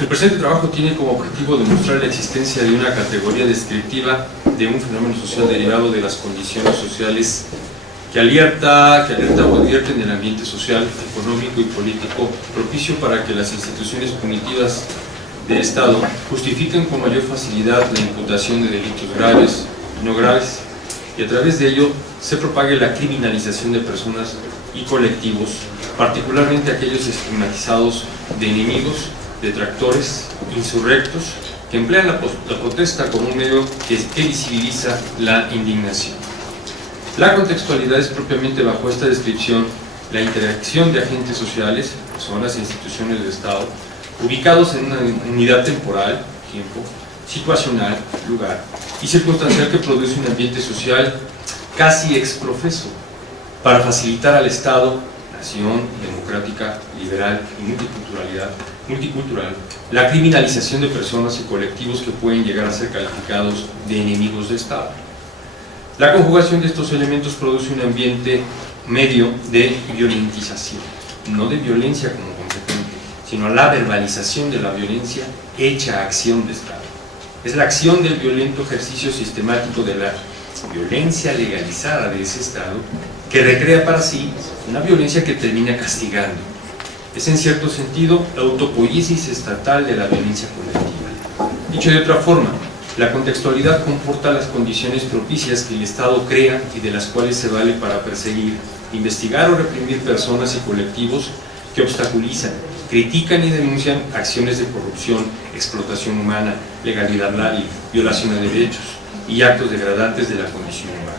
El presente trabajo tiene como objetivo demostrar la existencia de una categoría descriptiva de un fenómeno social derivado de las condiciones sociales que alerta o advierten el ambiente social, económico y político propicio para que las instituciones punitivas del Estado justifiquen con mayor facilidad la imputación de delitos graves y no graves, y a través de ello se propague la criminalización de personas y colectivos, particularmente aquellos estigmatizados de enemigos, detractores, insurrectos, que emplean la protesta como un medio que visibiliza la indignación. La contextualidad es propiamente, bajo esta descripción, la interacción de agentes sociales, personas e instituciones del Estado, ubicados en una unidad temporal, tiempo, situacional, lugar y circunstancial que produce un ambiente social casi exprofeso para facilitar al Estado, nación democrática, liberal y multicultural, la criminalización de personas y colectivos que pueden llegar a ser calificados de enemigos de Estado. La conjugación de estos elementos produce un ambiente medio de violentización, no de violencia como consecuente, sino la verbalización de la violencia hecha acción de Estado. Es la acción del violento ejercicio sistemático de la violencia legalizada de ese Estado que recrea para sí una violencia que termina castigando. Es en cierto sentido la autopoiesis estatal de la violencia colectiva. Dicho de otra forma, la contextualidad comporta las condiciones propicias que el Estado crea y de las cuales se vale para perseguir, investigar o reprimir personas y colectivos que obstaculizan, critican y denuncian acciones de corrupción, explotación humana, legalidad lábil, violación de derechos y actos degradantes de la condición humana.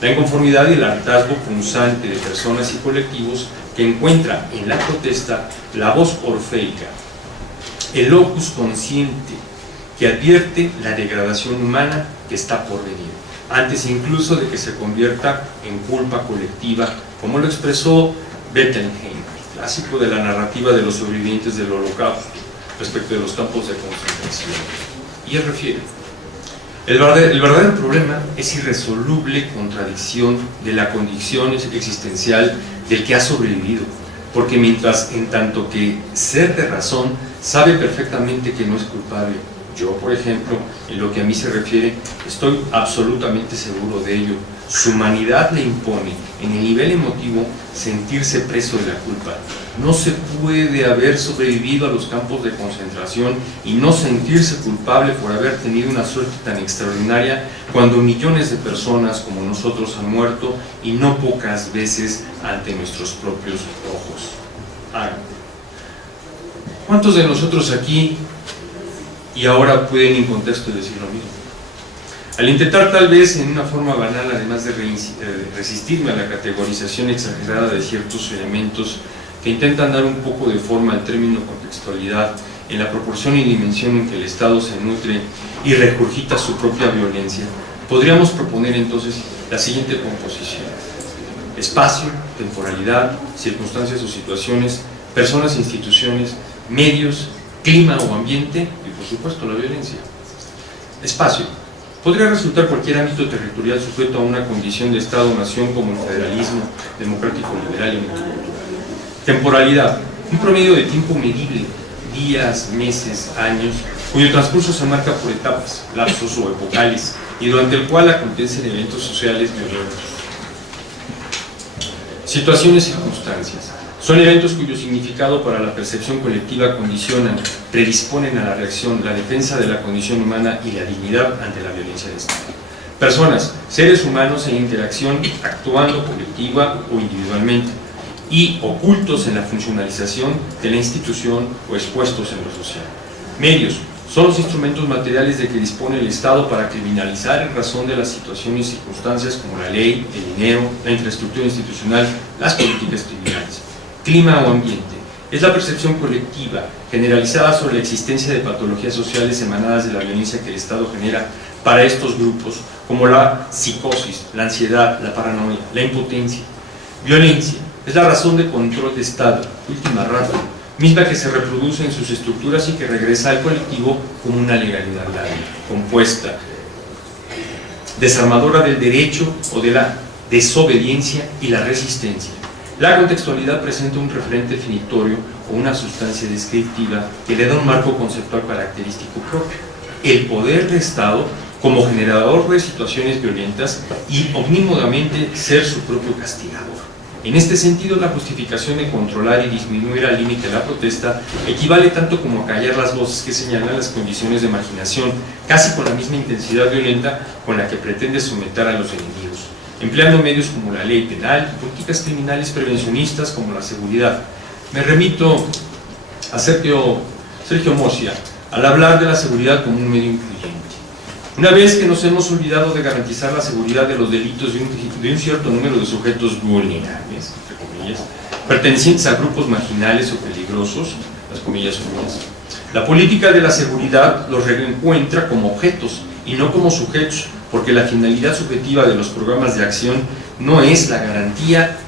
La inconformidad y el hartazgo punzante de personas y colectivos que encuentra en la protesta la voz orfeica, el locus consciente que advierte la degradación humana que está por venir, antes incluso de que se convierta en culpa colectiva, como lo expresó Bettelheim, clásico de la narrativa de los sobrevivientes del Holocausto respecto de los campos de concentración. Y él refiere: el verdadero problema es irresoluble contradicción de la condición existencial del que ha sobrevivido, porque mientras en tanto que ser de razón sabe perfectamente que no es culpable, yo, por ejemplo, en lo que a mí se refiere, estoy absolutamente seguro de ello, su humanidad le impone, en el nivel emotivo, sentirse preso de la culpa. No se puede haber sobrevivido a los campos de concentración y no sentirse culpable por haber tenido una suerte tan extraordinaria cuando millones de personas como nosotros han muerto y no pocas veces ante nuestros propios ojos. ¿Cuántos de nosotros aquí y ahora pueden en contexto decir lo mismo? Al intentar tal vez en una forma banal, además de resistirme a la categorización exagerada de ciertos elementos que intentan dar un poco de forma al término contextualidad en la proporción y dimensión en que el Estado se nutre y regurgita su propia violencia, podríamos proponer entonces la siguiente composición: espacio, temporalidad, circunstancias o situaciones, personas e instituciones, medios, clima o ambiente y por supuesto la violencia. Espacio podría resultar cualquier ámbito territorial sujeto a una condición de Estado-nación como el federalismo, democrático, liberal y multicultural. Temporalidad, un promedio de tiempo medible, días, meses, años, cuyo transcurso se marca por etapas, lapsos o epocales, y durante el cual acontecen eventos sociales violentos. Situaciones y circunstancias son eventos cuyo significado para la percepción colectiva condicionan, predisponen a la reacción, la defensa de la condición humana y la dignidad ante la violencia del Estado. Personas, seres humanos en interacción, actuando colectiva o individualmente, y ocultos en la funcionalización de la institución o expuestos en lo social. Medios son los instrumentos materiales de que dispone el Estado para criminalizar en razón de las situaciones y circunstancias como la ley, el dinero, la infraestructura institucional, las políticas criminales. Clima o ambiente es la percepción colectiva generalizada sobre la existencia de patologías sociales emanadas de la violencia que el Estado genera para estos grupos, como la psicosis, la ansiedad, la paranoia, la impotencia, Violencia es la razón de control de Estado, última ratio, misma que se reproduce en sus estructuras y que regresa al colectivo como una legalidad larga, compuesta, desarmadora del derecho o de la desobediencia y la resistencia. La contextualidad presenta un referente definitorio o una sustancia descriptiva que le da un marco conceptual característico propio. El poder de Estado como generador de situaciones violentas y omnímodamente ser su propio castigador. En este sentido, la justificación de controlar y disminuir al límite la protesta equivale tanto como a callar las voces que señalan las condiciones de marginación, casi con la misma intensidad violenta con la que pretende someter a los enemigos, empleando medios como la ley penal y políticas criminales prevencionistas como la seguridad. Me remito a Sergio Mossia al hablar de la seguridad como un medio incluyente. Una vez que nos hemos olvidado de garantizar la seguridad de los delitos de un cierto número de sujetos vulnerables, entre comillas, pertenecientes a grupos marginales o peligrosos, las comillas unidas, la política de la seguridad los reencuentra como objetos y no como sujetos, porque la finalidad subjetiva de los programas de acción no es la garantía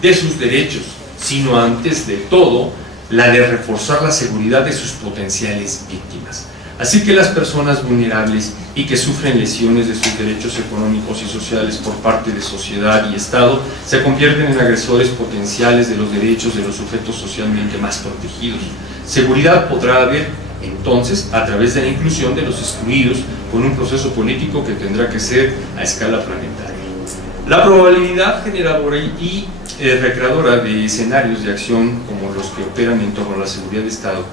de sus derechos, sino antes de todo la de reforzar la seguridad de sus potenciales víctimas. Así que las personas vulnerables y que sufren lesiones de sus derechos económicos y sociales por parte de sociedad y Estado se convierten en agresores potenciales de los derechos de los sujetos socialmente más protegidos. Seguridad podrá haber entonces a través de la inclusión de los excluidos con un proceso político que tendrá que ser a escala planetaria. La probabilidad generadora y recreadora de escenarios de acción como los que operan en torno a la seguridad de Estado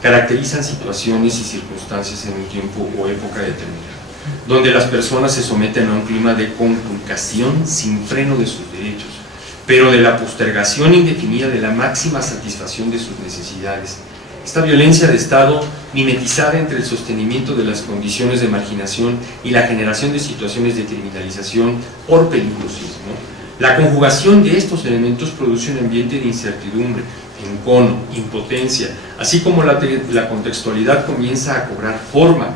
caracterizan situaciones y circunstancias en un tiempo o época determinada, donde las personas se someten a un clima de conculcación sin freno de sus derechos, pero de la postergación indefinida de la máxima satisfacción de sus necesidades. Esta violencia de Estado, mimetizada entre el sostenimiento de las condiciones de marginación y la generación de situaciones de criminalización por peligrosismo, la conjugación de estos elementos produce un ambiente de incertidumbre, encono, impotencia, así como la contextualidad comienza a cobrar forma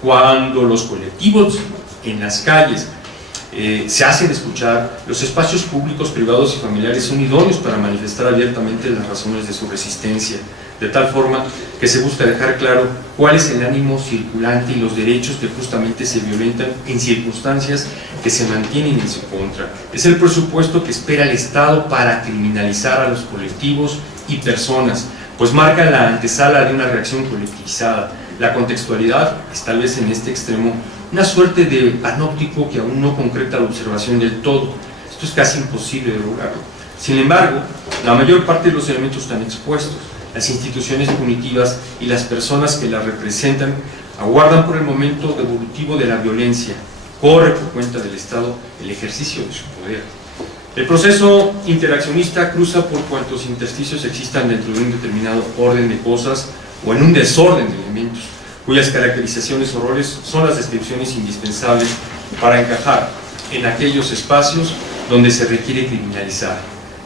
cuando los colectivos en las calles se hacen escuchar. Los espacios públicos, privados y familiares son idóneos para manifestar abiertamente las razones de su resistencia, de tal forma que se busca dejar claro cuál es el ánimo circulante y los derechos que justamente se violentan en circunstancias que se mantienen en su contra. Es el presupuesto que espera el Estado para criminalizar a los colectivos y personas, pues marca la antesala de una reacción colectivizada. La contextualidad es tal vez en este extremo una suerte de panóptico que aún no concreta la observación del todo. Esto es casi imposible de lograrlo. Sin embargo, la mayor parte de los elementos están expuestos. Las instituciones punitivas y las personas que las representan aguardan por el momento devolutivo de la violencia. Corre por cuenta del Estado el ejercicio de su poder. El proceso interaccionista cruza por cuantos intersticios existan dentro de un determinado orden de cosas o en un desorden de elementos, cuyas caracterizaciones o roles son las descripciones indispensables para encajar en aquellos espacios donde se requiere criminalizar.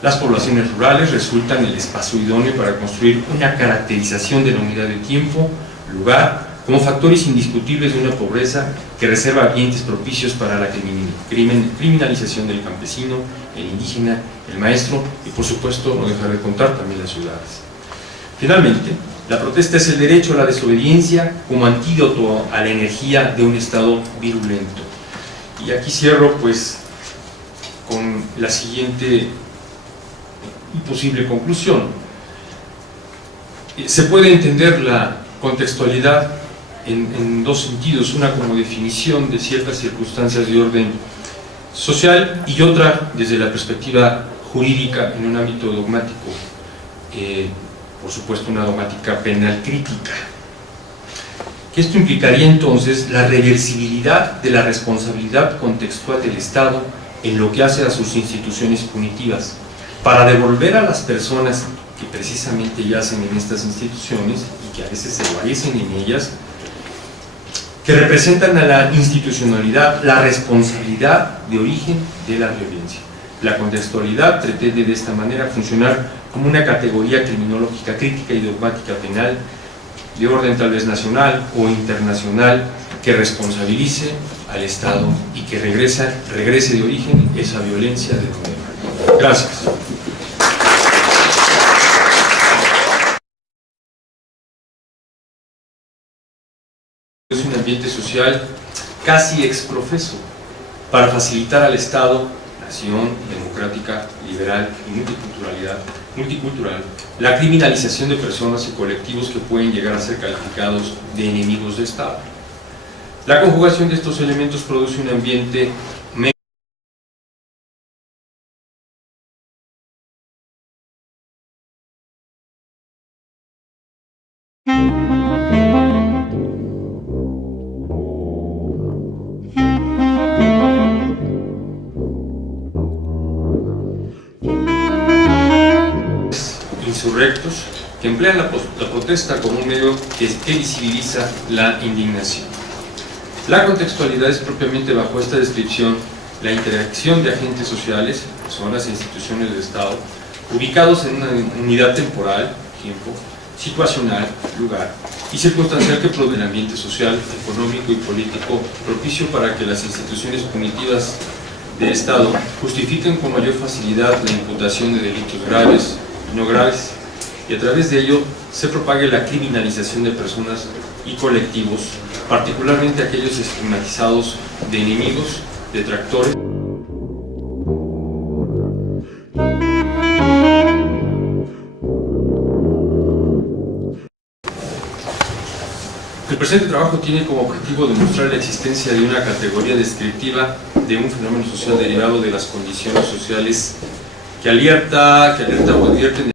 Las poblaciones rurales resultan el espacio idóneo para construir una caracterización de la unidad de tiempo, lugar, como factores indiscutibles de una pobreza que reserva ambientes propicios para la criminalización del campesino, el indígena, el maestro y, por supuesto, no dejar de contar también las ciudades. Finalmente, la protesta es el derecho a la desobediencia como antídoto a la energía de un Estado virulento. Y aquí cierro pues con la siguiente posible conclusión. Se puede entender la contextualidad en dos sentidos, una como definición de ciertas circunstancias de orden social y otra desde la perspectiva jurídica en un ámbito dogmático, por supuesto una dogmática penal crítica. Esto implicaría entonces la reversibilidad de la responsabilidad contextual del Estado en lo que hace a sus instituciones punitivas, para devolver a las personas que precisamente yacen en estas instituciones y que a veces se guarecen en ellas, que representan a la institucionalidad la responsabilidad de origen de la violencia. La contextualidad pretende de esta manera funcionar como una categoría criminológica crítica y dogmática penal de orden tal vez nacional o internacional que responsabilice al Estado y que regrese de origen esa violencia de donde va. Gracias. Es un ambiente social casi exprofeso para facilitar al Estado, nación democrática, liberal y multicultural, la criminalización de personas y colectivos que pueden llegar a ser calificados de enemigos del Estado. La conjugación de estos elementos produce un ambiente insurrectos que emplean la protesta como un medio que visibiliza la indignación. La contextualidad es propiamente bajo esta descripción la interacción de agentes sociales, personas e instituciones del Estado, ubicados en una unidad temporal, tiempo, situacional, lugar y circunstancial que produce un ambiente social, económico y político propicio para que las instituciones punitivas del Estado justifiquen con mayor facilidad la imputación de delitos graves y no graves, y a través de ello se propague la criminalización de personas y colectivos, particularmente aquellos estigmatizados de enemigos, detractores. El presente trabajo tiene como objetivo demostrar la existencia de una categoría descriptiva de un fenómeno social derivado de las condiciones sociales que alerta o advierte